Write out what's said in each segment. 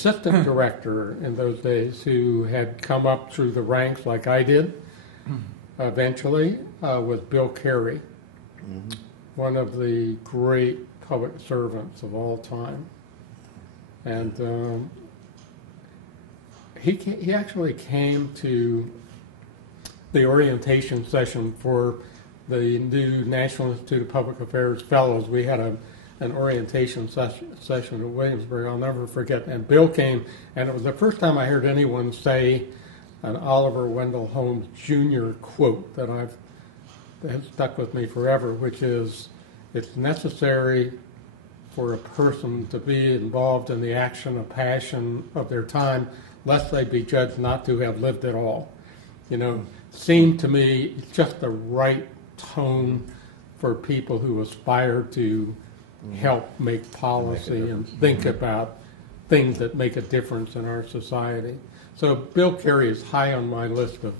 assistant director in those days who had come up through the ranks like I did eventually was Bill Carey, one of the great public servants of all time. And he actually came to the orientation session for the new National Institute of Public Affairs Fellows. We had an orientation session at Williamsburg I'll never forget. And Bill came, and it was the first time I heard anyone say an Oliver Wendell Holmes Jr. quote that has stuck with me forever, which is, it's necessary for a person to be involved in the action or passion of their time, lest they be judged not to have lived at all. You know, seemed to me just the right tone for people who aspire to help make policy and think about things that make a difference in our society. So Bill Carey is high on my list of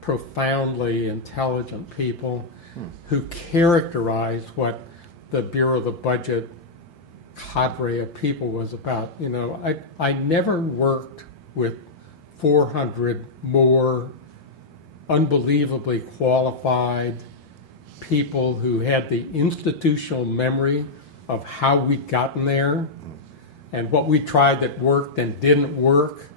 profoundly intelligent people who characterize what the Bureau of the Budget cadre of people was about. You know, I never worked with 400 more unbelievably qualified people who had the institutional memory of how we'd gotten there and what we tried that worked and didn't work.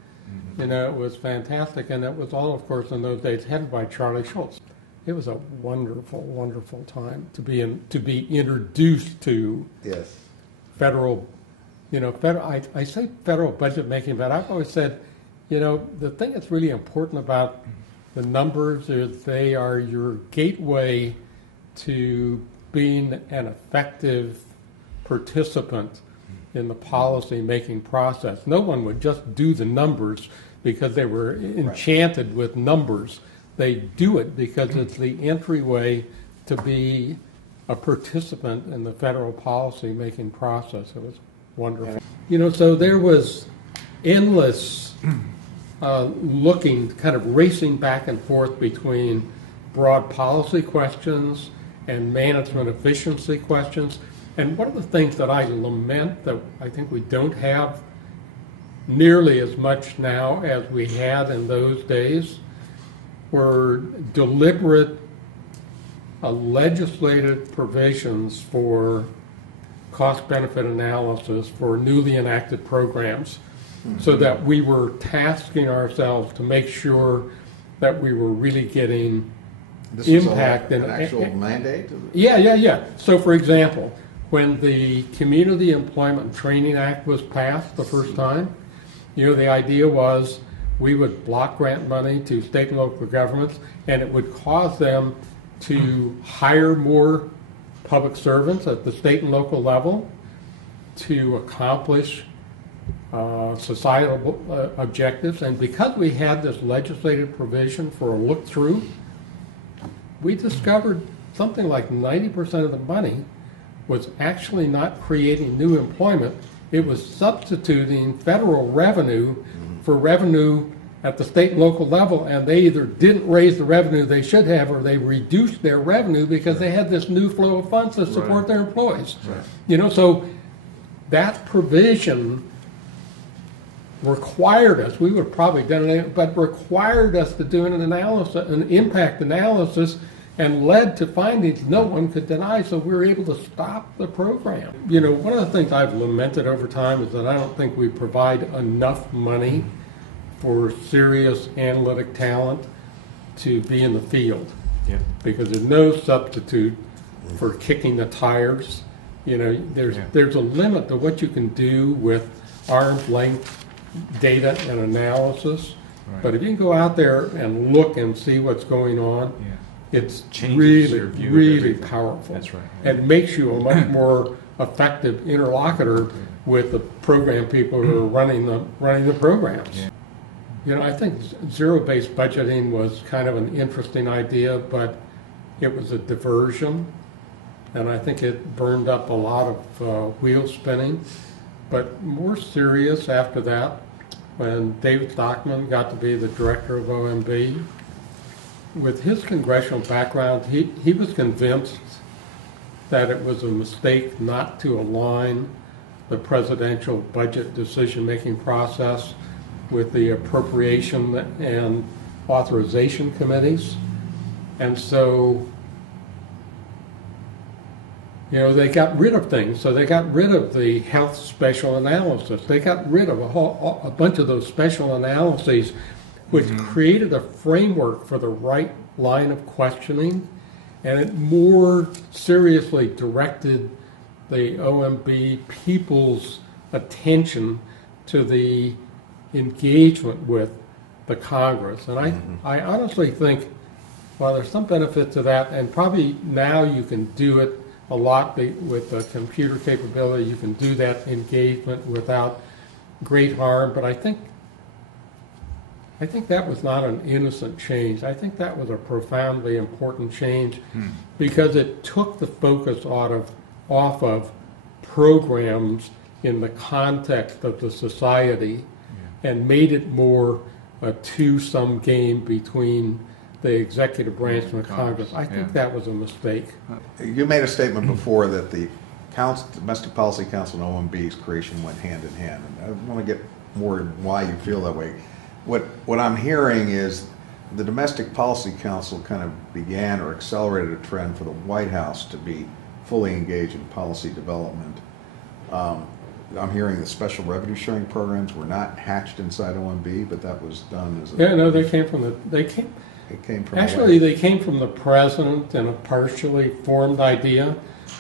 You know, it was fantastic, and it was all, of course, in those days headed by Charlie Schultz. It was a wonderful, wonderful time to be introduced to federal, you know, I say federal budget making, but I've always said, you know, the thing that's really important about the numbers is they are your gateway to being an effective participant in the policy making process. No one would just do the numbers because they were enchanted with numbers. They do it because it's the entryway to be a participant in the federal policy making process. It was wonderful. You know, so there was endless looking, kind of racing back and forth between broad policy questions and management efficiency questions. And one of the things that I lament that I think we don't have nearly as much now as we had in those days were deliberate legislative provisions for cost-benefit analysis for newly enacted programs, so that we were tasking ourselves to make sure that we were really getting impact. This was an actual mandate? Yeah. So, for example, when the Community Employment Training Act was passed the first time, you know, the idea was we would block grant money to state and local governments, and it would cause them to hire more public servants at the state and local level to accomplish societal objectives. And because we had this legislative provision for a look-through, we discovered something like 90% of the money was actually not creating new employment. It was substituting federal revenue for revenue at the state and local level, and they either didn't raise the revenue they should have, or they reduced their revenue because they had this new flow of funds to support their employees. You know, so that provision required us, we would have probably done it, but required us to do an analysis, an impact analysis, and led to findings no one could deny, so we were able to stop the program. You know, one of the things I've lamented over time is that I don't think we provide enough money for serious analytic talent to be in the field. Because there's no substitute for kicking the tires. You know, there's a limit to what you can do with arm's length data and analysis. But if you can go out there and look and see what's going on, it's really powerful. That's right. And makes you a much more effective interlocutor with the program people who are running the programs. You know, I think zero-based budgeting was kind of an interesting idea, but it was a diversion, and I think it burned up a lot of wheels spinning. But more serious after that, when David Stockman got to be the director of OMB, with his congressional background, he was convinced that it was a mistake not to align the presidential budget decision-making process with the appropriation and authorization committees. And so, they got rid of things. So they got rid of the health special analysis. They got rid of a bunch of those special analyses, which created a framework for the right line of questioning, and it more seriously directed the OMB people's attention to the engagement with the Congress. And I honestly think, while there's some benefit to that, and probably now you can do it a lot with the computer capability, you can do that engagement without great harm, but I think that was not an innocent change. I think that was a profoundly important change because it took the focus off of programs in the context of the society and made it more a two-sum game between the executive branch and the Congress. I think that was a mistake. You made a statement before that the Domestic Policy Council and OMB's creation went hand in hand, and I want to get more why you feel that way. What I'm hearing is the Domestic Policy Council kind of began or accelerated a trend for the White House to be fully engaged in policy development. I'm hearing the special revenue sharing programs were not hatched inside OMB, but that was done as a... they came from Actually, they came from the president in a partially formed idea,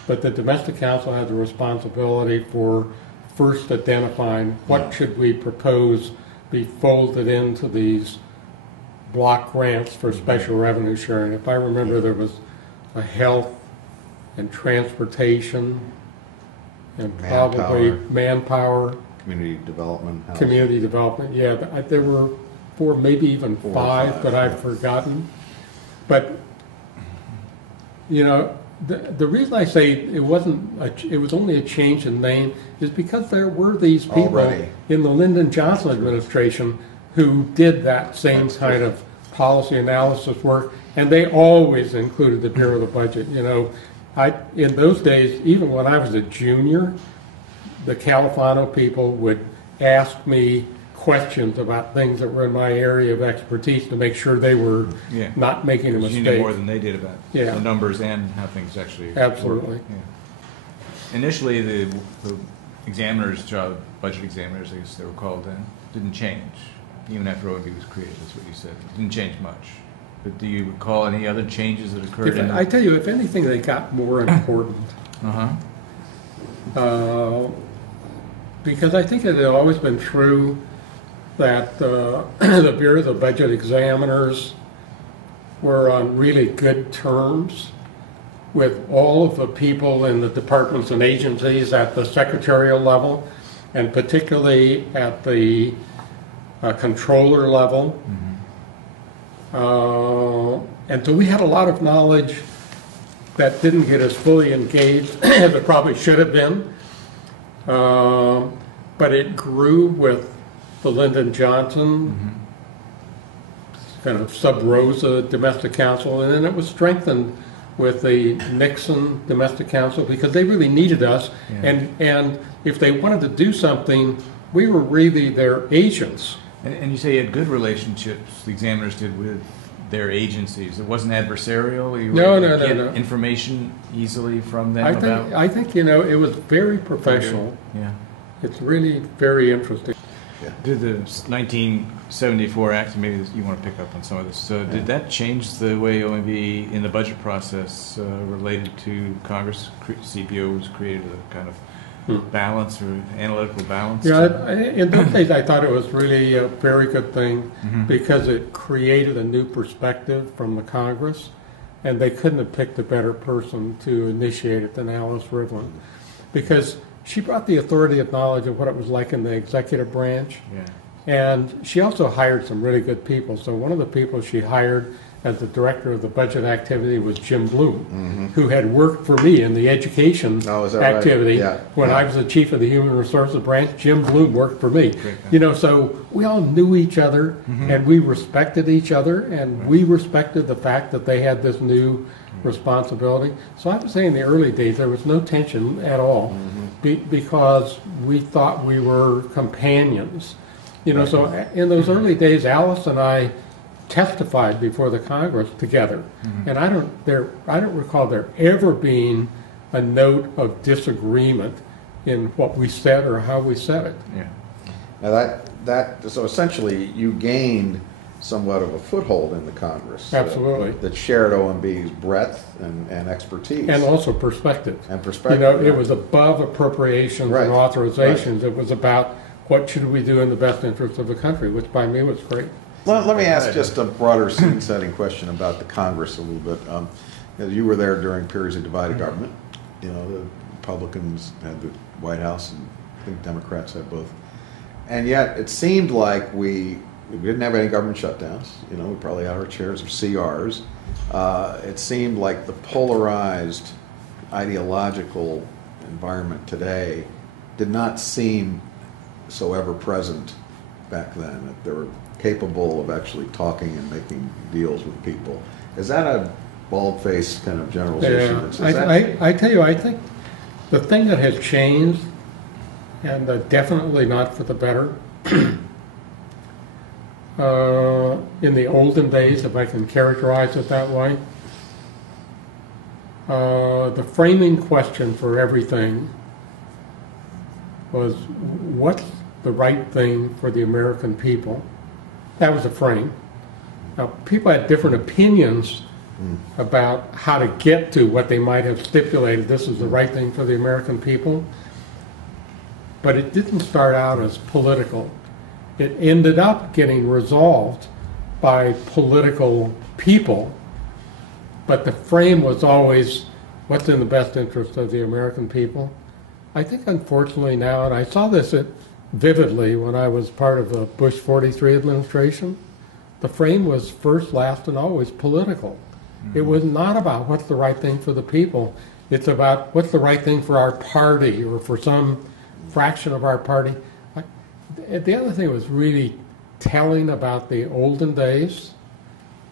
but the Domestic Council had the responsibility for first identifying what should we propose be folded into these block grants for special revenue sharing. If I remember, there was a health and transportation and probably manpower, community development, housing. Community development. Yeah, there were 4, maybe even 5, but I've forgotten. But the reason I say it was only a change in name is because there were these people in the Lyndon Johnson administration who did that same kind of policy analysis work, and they always included the Bureau of the Budget. In those days, even when I was a junior, the Califano people would ask me questions about things that were in my area of expertise to make sure they were not making a mistake. You knew more than they did about the numbers and how things actually Absolutely. work. Yeah. Initially, the examiners' job, budget examiners, I guess they were called then, didn't change. Even after OMB was created, that's what you said. It didn't change much. But do you recall any other changes that occurred? I tell you, if anything, they got more important. Because I think it had always been true that the Bureau of the Budget examiners were on really good terms with all of the people in the departments and agencies at the secretarial level, and particularly at the controller level. And so we had a lot of knowledge that didn't get as fully engaged as it probably should have been. But it grew with the Lyndon Johnson kind of sub rosa domestic council, and then it was strengthened with the Nixon domestic council because they really needed us. And if they wanted to do something, we were really their agents. And you say you had good relationships, the examiners did, with their agencies. It wasn't adversarial? You No. Information easily from them I think it was very professional. Yeah. It's really very interesting. Did the 1974 Act, maybe you want to pick up on some of this, did that change the way OMB in the budget process related to Congress? CPO was created a kind of balance or analytical balance? Yeah, in those days I thought it was really a very good thing because it created a new perspective from the Congress, and they couldn't have picked a better person to initiate it than Alice Rivlin, because she brought the authority of knowledge of what it was like in the executive branch, and she also hired some really good people. So one of the people she hired as the director of the budget activity was Jim Bloom, who had worked for me in the education Oh, is that right? activity. Yeah, When yeah. I was the chief of the human resources branch, Jim Bloom worked for me. Great guy. You know, so we all knew each other, and we respected each other, and we respected the fact that they had this new responsibility. So I would say in the early days there was no tension at all, because we thought we were companions. You know, so in those early days, Alice and I testified before the Congress together, and I don't recall there ever being a note of disagreement in what we said or how we said it. Yeah. Now so essentially you gained somewhat of a foothold in the Congress. Absolutely. That shared OMB's breadth and expertise. And also perspective. And You perspective. know, yeah. it was above appropriations Right, and authorizations. It was about what should we do in the best interest of the country, which by me was great. Let me ask just a broader scene-setting question about the Congress a little bit. You were there during periods of divided government. You know, the Republicans had the White House, and I think Democrats had both. And yet, it seemed like we didn't have any government shutdowns. You know, we probably had our shares of CRs. It seemed like the polarized ideological environment today did not seem so ever present back then, that they were capable of actually talking and making deals with people. Is that a bald-faced kind of generalization? Yeah, Is that- I tell you, I think the thing that has changed, and definitely not for the better, in the olden days, if I can characterize it that way, the framing question for everything was, what's the right thing for the American people? That was the frame. Now, people had different opinions about how to get to what they might have stipulated, this is the right thing for the American people, but it didn't start out as political. It ended up getting resolved by political people, but the frame was always what's in the best interest of the American people. I think unfortunately now, and I saw this vividly when I was part of the Bush 43 administration, the frame was first, last, and always political. It was not about what's the right thing for the people. It's about what's the right thing for our party or for some fraction of our party. The other thing that was really telling about the olden days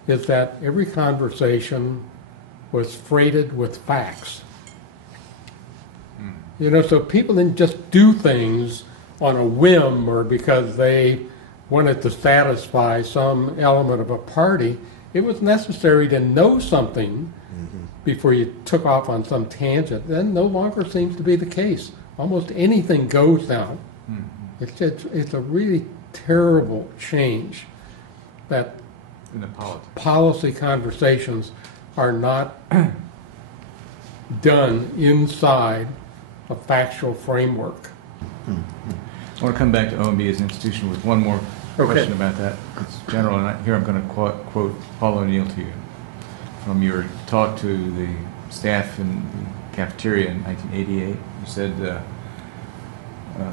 is that every conversation was freighted with facts. You know, so people didn't just do things on a whim or because they wanted to satisfy some element of a party. It was necessary to know something before you took off on some tangent. That no longer seems to be the case. Almost anything goes now. It's a really terrible change that In the politics. policy conversations are not done inside a factual framework. I want to come back to OMB as an institution with one more question about that. It's general, and here I'm going to quote Paul O'Neill to you from your talk to the staff in the cafeteria in 1988. You said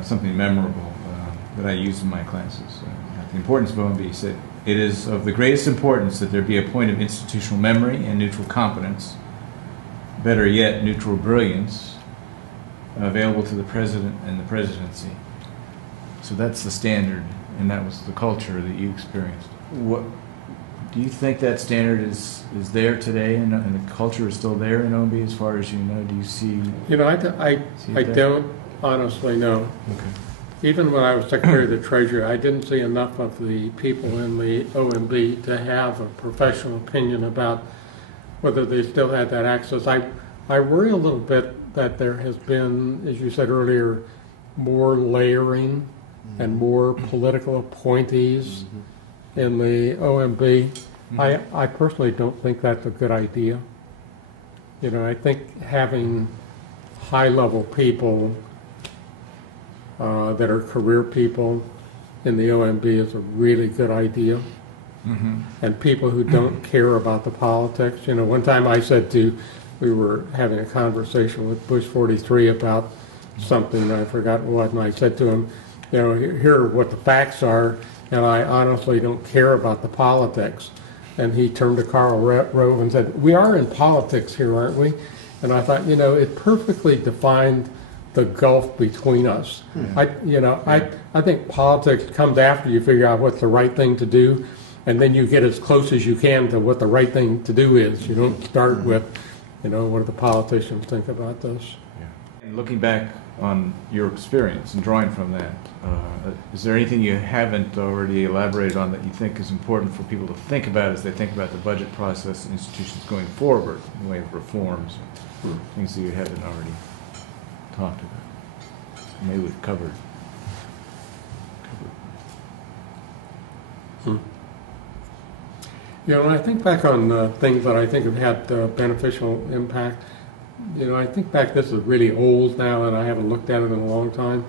something memorable that I used in my classes. The importance of OMB. You said, "It is of the greatest importance that there be a point of institutional memory and neutral competence, better yet, neutral brilliance, available to the President and the Presidency." So that's the standard, and that was the culture that you experienced. What do you think that standard is there today, and the culture is still there in OMB as far as you know? Do you see? You know, I See it there? don't honestly know. Okay. Even when I was Secretary of the Treasury, I didn't see enough of the people in the OMB to have a professional opinion about whether they still had that access. I worry a little bit that there has been, as you said earlier, more layering and more political appointees in the OMB. I personally don't think that's a good idea. You know, I think having high-level people that are career people in the OMB is a really good idea. And people who don't care about the politics. You know, one time I said we were having a conversation with Bush 43 about something, I forgot what, and I said to him, you know, here are what the facts are, and I honestly don't care about the politics. And he turned to Karl Rove and said, "We are in politics here, aren't we?" And I thought, it perfectly defined the gulf between us. I think politics comes after you figure out what's the right thing to do, and then you get as close as you can to what the right thing to do is. You don't start with, what do the politicians think about this? And looking back on your experience and drawing from that, is there anything you haven't already elaborated on that you think is important for people to think about as they think about the budget process and institutions going forward in the way of reforms, things that you haven't already talked about? Maybe we've covered. When I think back on things that I think have had beneficial impact, I think back, this is really old now, and I haven't looked at it in a long time,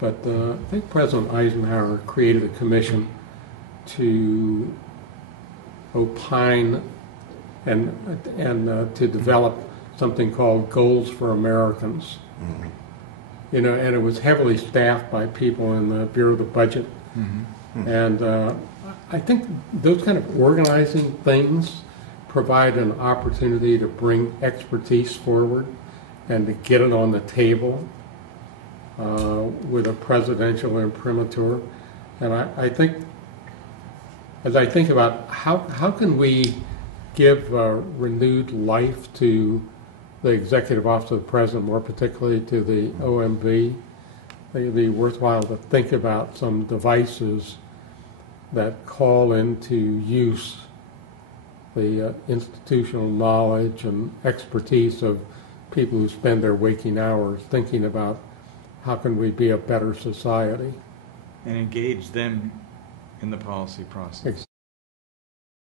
but I think President Eisenhower created a commission to opine and to develop something called Goals for Americans. And it was heavily staffed by people in the Bureau of the Budget. And I think those kind of organizing things provide an opportunity to bring expertise forward and to get it on the table with a presidential imprimatur. And I think, as I think about how can we give renewed life to the Executive Office of the President, more particularly to the OMB, I think it'd be worthwhile to think about some devices that call into use the institutional knowledge and expertise of people who spend their waking hours thinking about how can we be a better society. And engage them in the policy process.